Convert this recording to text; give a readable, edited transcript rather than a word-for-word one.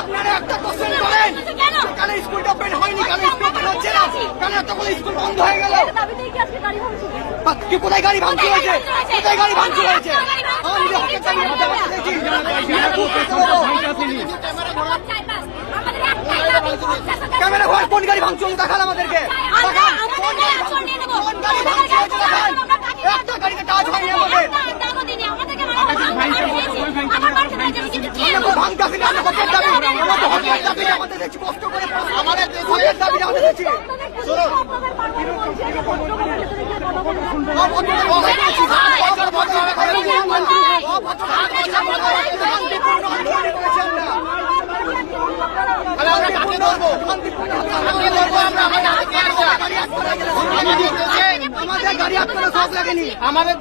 আপনারা একটা কোশ্চেন করেন, কেন স্কুলটা ওপেন হয়নি, কেন স্কুল ওপেন হচ্ছে না, কেন এতগুলো স্কুল বন্ধ হয়ে গেল? কি কোথায় গাড়ি ভাঙচুর হয়েছে? কোথায় গাড়ি ভাঙচুর হয়েছে? ক্যামেরা ঘর কোন গাড়ি ভাঙচুর দেখান আমাদেরকে, কোন গাড়ি ভাঙচুর হয়েছে দেখান। একটা গাড়িতে টাচ হয়নি আমাদের। ভাঙতাছি না, আমাদের দাবি, আমাদের হকের দাবি, আমাদের দেখছি কষ্ট করে আমাদের হকের দাবি আমাদের দেখছি। আমাদের গাড়ি আপনারা সব লাগেনি আমাদের।